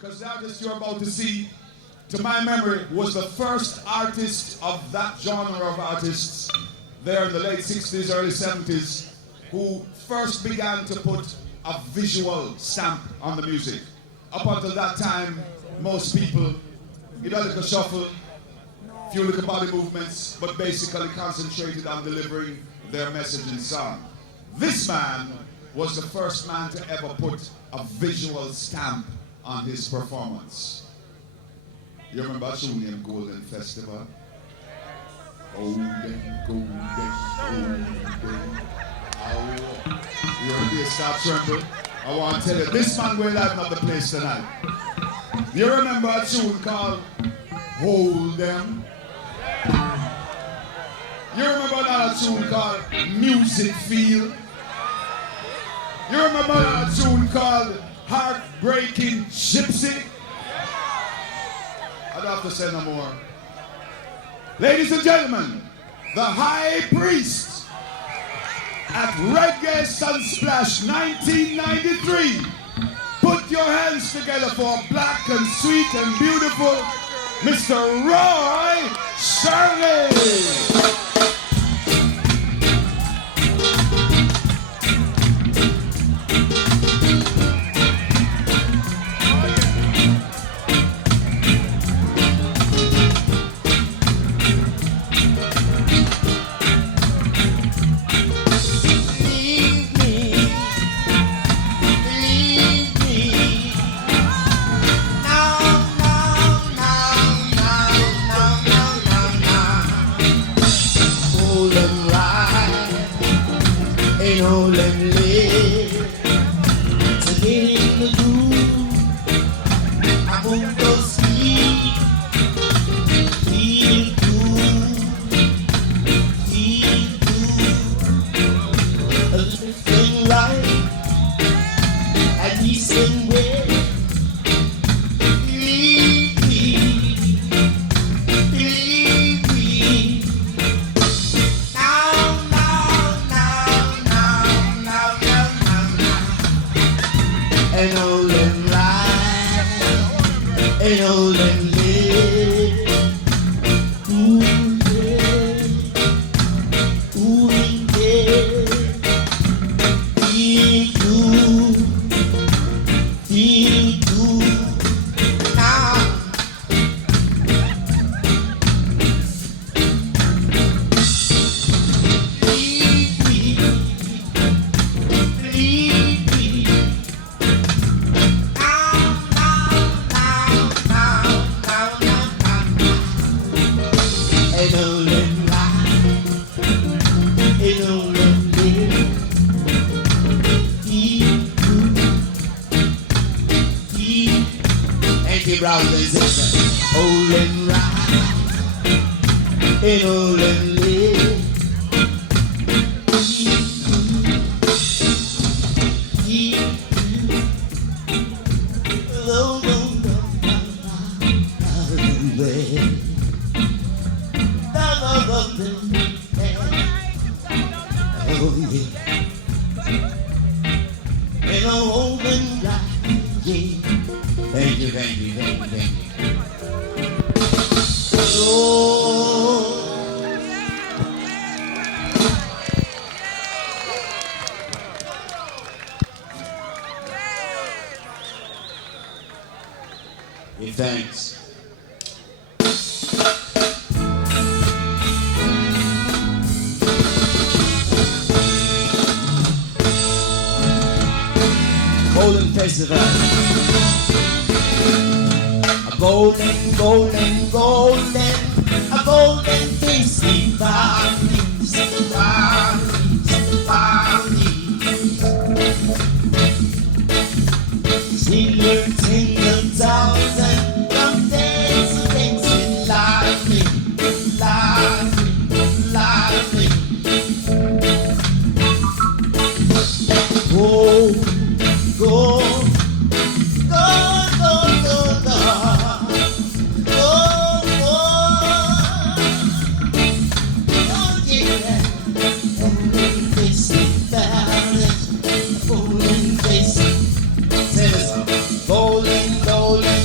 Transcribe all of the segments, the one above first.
because the artist you're about to see, to my memory, was the first artist of that genre of artists there in the late 60s, early 70s, who first began to put a visual stamp on the music. Up until that time, most people, you know, little shuffle, few little body movements, but basically concentrated on delivering their message in song. This man was the first man to ever put a visual stamp on his performance. You remember Shunian Golden Festival? Golden. Oh, you heard me start tremble? I want to tell you, this man will liven up the place tonight. You remember a tune called Hold Them? You remember another tune called Music Feel? You remember another tune called Heartbreaking Gypsy? I don't have to say no more. Ladies and gentlemen, the High Priest at Reggae Sunsplash 1993. Put your hands together for black and sweet and beautiful Mr. Roy Shirley. Thanks. Golden Festival. A golden, golden, golden, a golden festival. Silver tingle thousand. Golden, golden.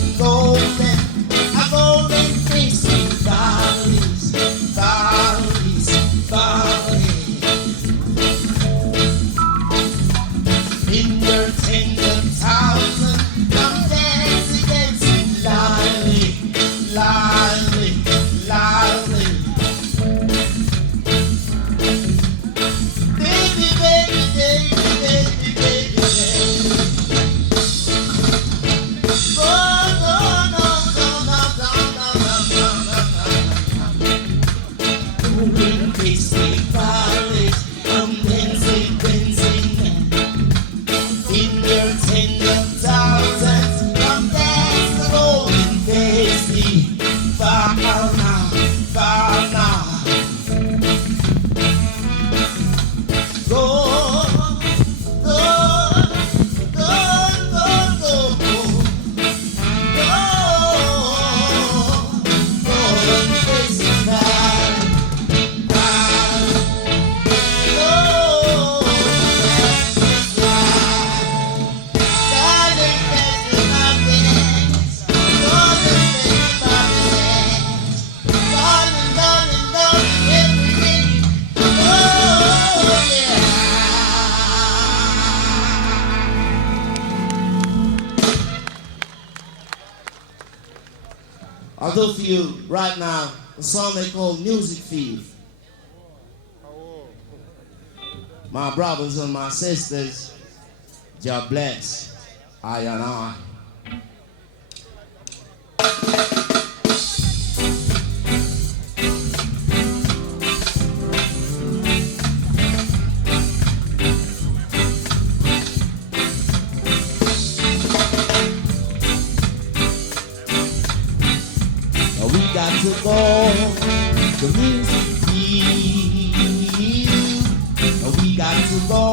I'll do for you right now a song they call Music Field. My brothers and my sisters, God bless, I and I. To go to music field. We got to go.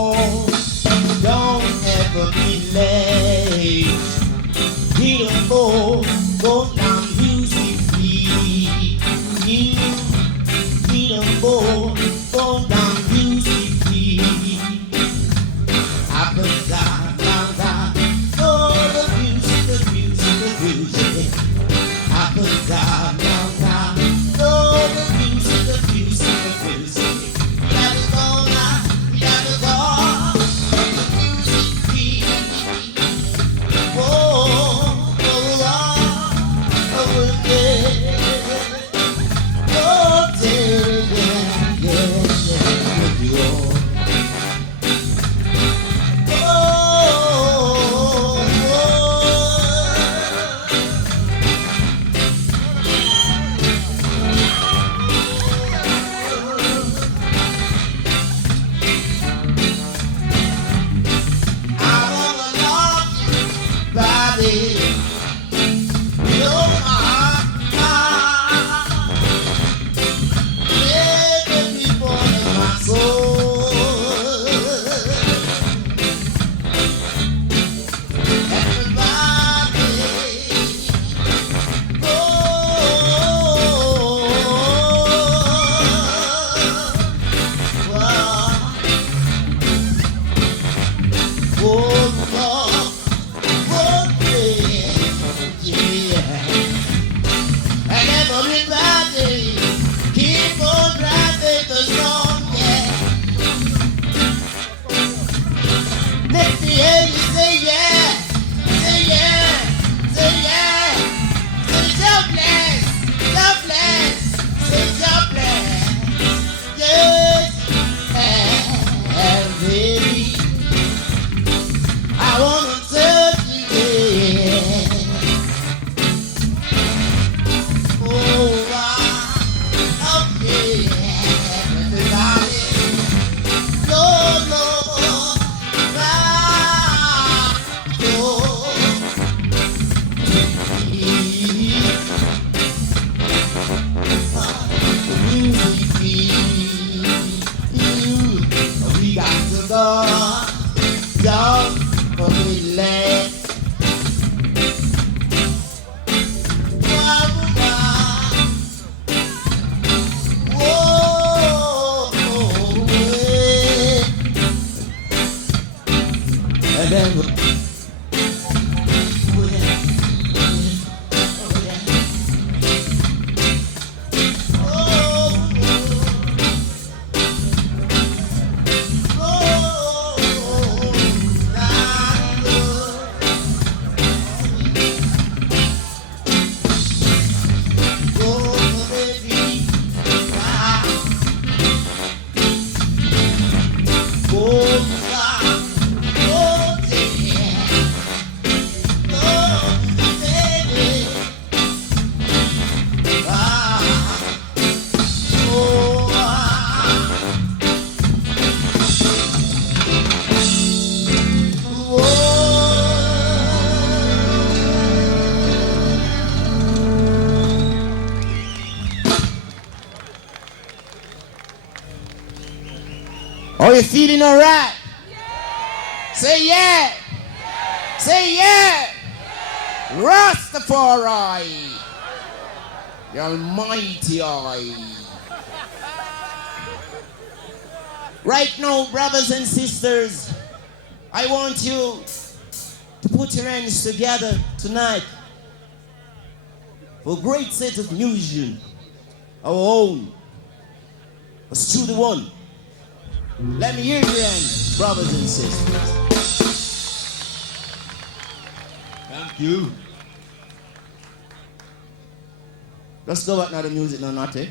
Don't ever be late. We don't go down music field. We don't go down music field. I put down, oh, the music. I put down. Are you feeling all right? Yeah. Say yeah. Yeah. Say yeah. Yeah. Rastafari. The Almighty Eye. Right now, brothers and sisters, I want you to put your hands together tonight for a great set of music, our own, a Studio One. Let me hear your hands, brothers and sisters. Thank you. Let's go back now to the music now, Natty.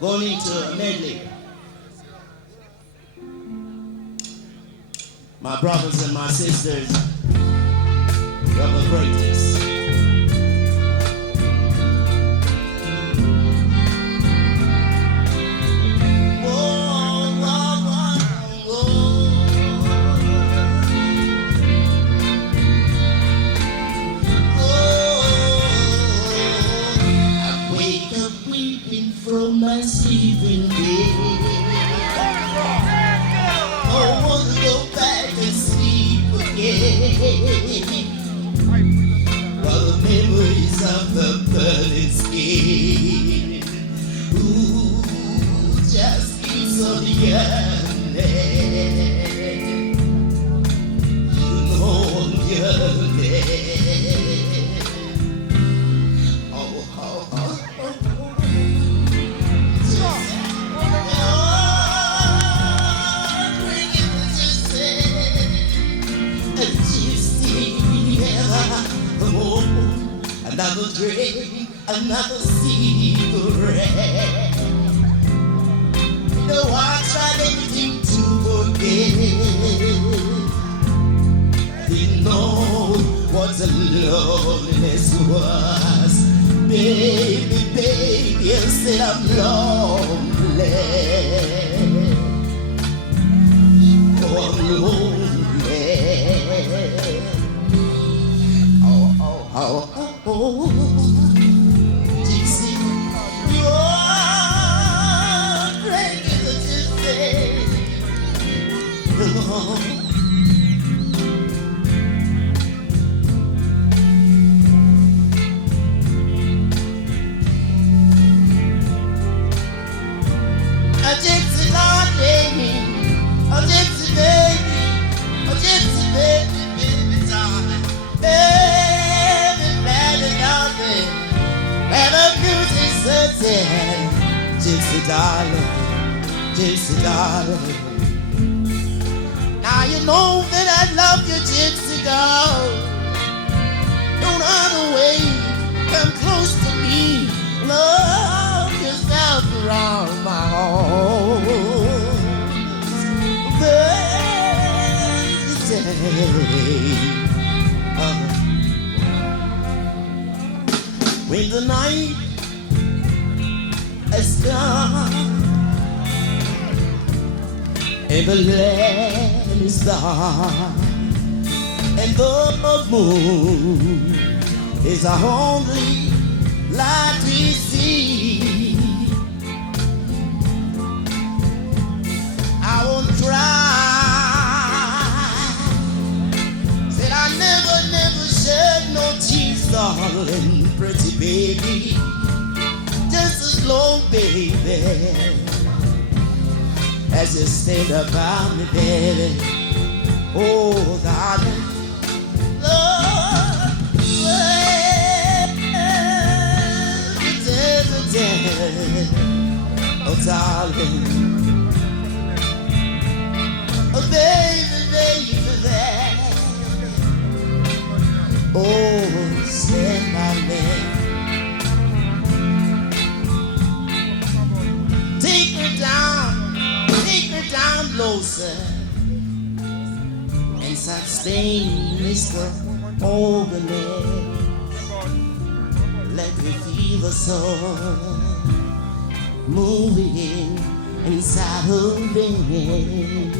Going into a medley. My brothers and my sisters, you have a greatest. From my sleeping bed, I want to go back and sleep again. While the memories of the burning skin, ooh, just keeps on yearning. You know I'm yearning. Another drink, another cigarette. No, I tried everything to forget. what the loneliness was. Baby, baby, you said I'm lonely. Oh, I'm lonely. Oh. Gypsy, you're great as a gypsy. Oh. A gypsy darling, a gypsy baby, a gypsy baby, baby darling, baby, baby darling, where the music's certain, gypsy darling, gypsy darling. Now you know that I love you, gypsy doll. Don't run away, come close to me, love yourself around my arms. When the night has come and the land is dark and the moon is our only light we see, I won't cry. Said I never shed no tears, darling, pretty baby, just a slow baby, as you stand about me, baby. Oh, darling, Lord, oh, darling, oh, baby, baby, oh, stand by me. Take her down low, sir, and sustain Mr. Overland. Let me feel the soul moving inside her veins.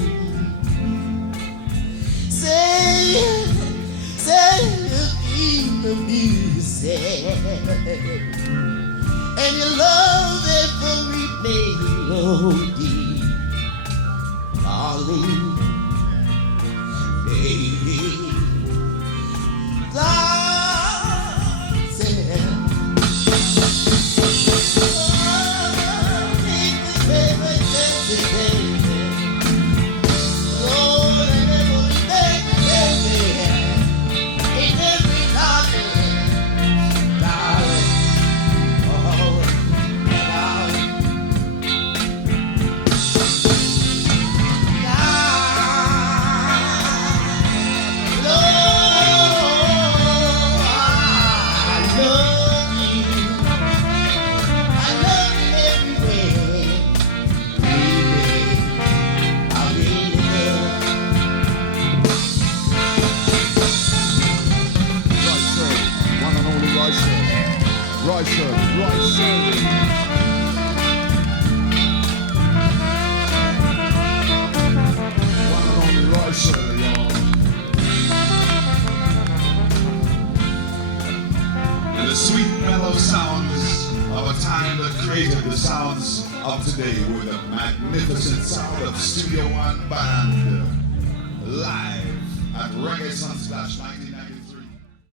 Say you feel the music, and you love every melody, darling, baby, darling. Roy Shirley. One and only Roy Shirley, y'all. And the sweet mellow sounds of a time that created the sounds of today were the magnificent sound of Studio One Band live at Reggae Sunsplash 19.